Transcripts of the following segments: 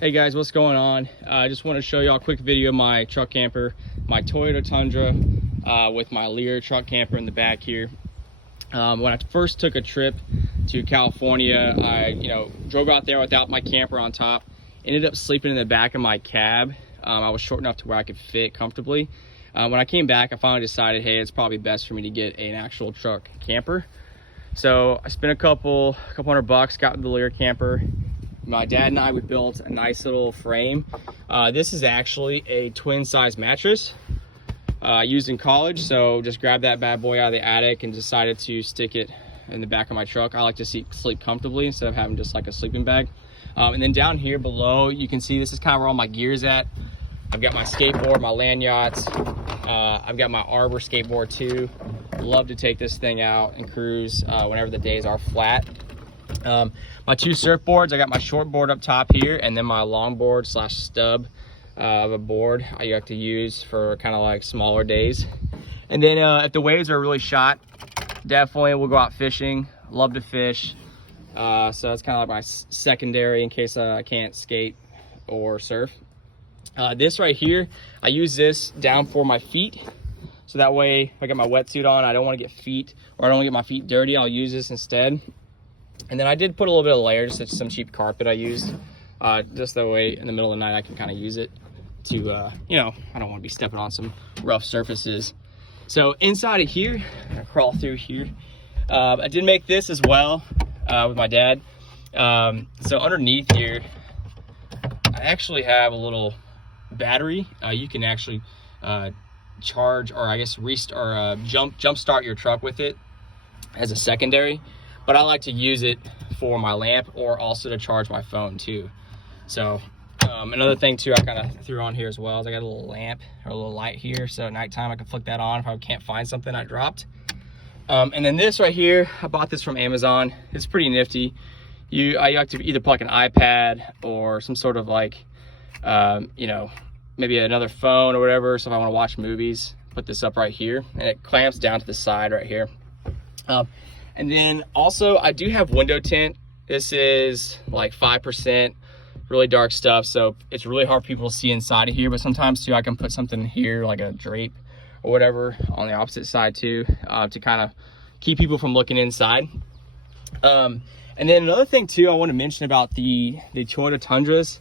Hey guys, what's going on? I just want to show y'all a quick video of my truck camper, my Toyota Tundra with my Leer truck camper in the back here. When I first took a trip to California, I drove out there without my camper on top, ended up sleeping in the back of my cab. I was short enough to where I could fit comfortably. When I came back, I finally decided, hey, it's probably best for me to get an actual truck camper. So I spent a couple $100, got the Leer camper. My dad and I, we built a nice little frame. This is actually a twin size mattress used in college. So just grabbed that bad boy out of the attic and decided to stick it in the back of my truck. I like to sleep comfortably instead of having just like a sleeping bag. And then down here below, you can see this is kind of where all my gear's at. I've got my skateboard, my land yachts. I've got my Arbor skateboard too. Love to take this thing out and cruise whenever the days are flat. My two surfboards, I got my short board up top here, and then my long board slash stub of a board I like to use for kind of like smaller days. And then if the waves are really shot, definitely we'll go out fishing. Love to fish. So that's kind of like my secondary in case I can't skate or surf. This right here, I use this down for my feet. So that way, if I got my wetsuit on, I don't want to get feet, or I don't want to get my feet dirty, I'll use this instead. And then I did put a little bit of layer, just some cheap carpet I used. Just that way in the middle of the night I can kind of use it to, I don't want to be stepping on some rough surfaces. So inside of here, I'm gonna crawl through here. I did make this as well with my dad. So underneath here, I actually have a little battery. You can actually charge, or I guess restart, jump start your truck with it as a secondary. But I like to use it for my lamp or also to charge my phone too. So another thing too I kind of threw on here as well is I got a little lamp or a little light here, so at nighttime I can flick that on if I can't find something I dropped. And then this right here, I bought this from Amazon. It's pretty nifty. I like to either put like an iPad or some sort of like maybe another phone or whatever. So if I want to watch movies, put this up right here, and it clamps down to the side right here. And then also I do have window tint. This is like 5%, really dark stuff. So it's really hard for people to see inside of here, but sometimes too, I can put something here like a drape or whatever on the opposite side too, to kind of keep people from looking inside. And then another thing too, I want to mention about the Toyota Tundras,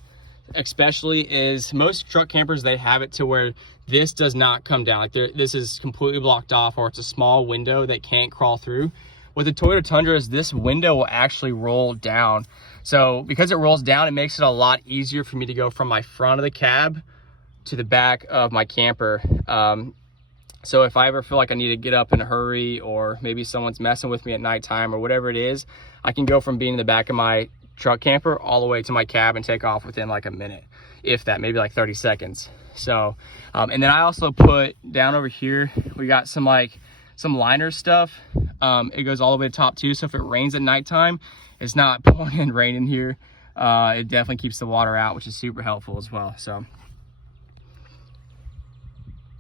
especially, is most truck campers, they have it to where this does not come down. Like this is completely blocked off, or it's a small window that can't crawl through. With the Toyota Tundras, this window will actually roll down. So because it rolls down, it makes it a lot easier for me to go from my front of the cab to the back of my camper. So if I ever feel like I need to get up in a hurry, or maybe someone's messing with me at nighttime or whatever it is, I can go from being in the back of my truck camper all the way to my cab and take off within like a minute, if that, maybe like 30 seconds. So, and then I also put down over here, we got some liner stuff. It goes all the way to the top too, so if it rains at nighttime, it's not pouring and raining here. It definitely keeps the water out, which is super helpful as well. So